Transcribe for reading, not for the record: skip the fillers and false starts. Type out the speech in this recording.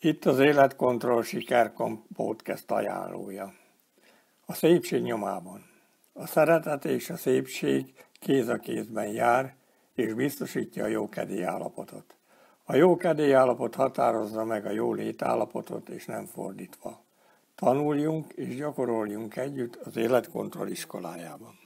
Itt az Életkontroll Sikerkamp podcast ajánlója. A szépség nyomában. A szeretet és a szépség kéz a kézben jár, és biztosítja a jó kedélyállapotot. A jó kedélyállapot határozza meg a jó létállapotot, és nem fordítva. Tanuljunk és gyakoroljunk együtt az Életkontroll iskolájában.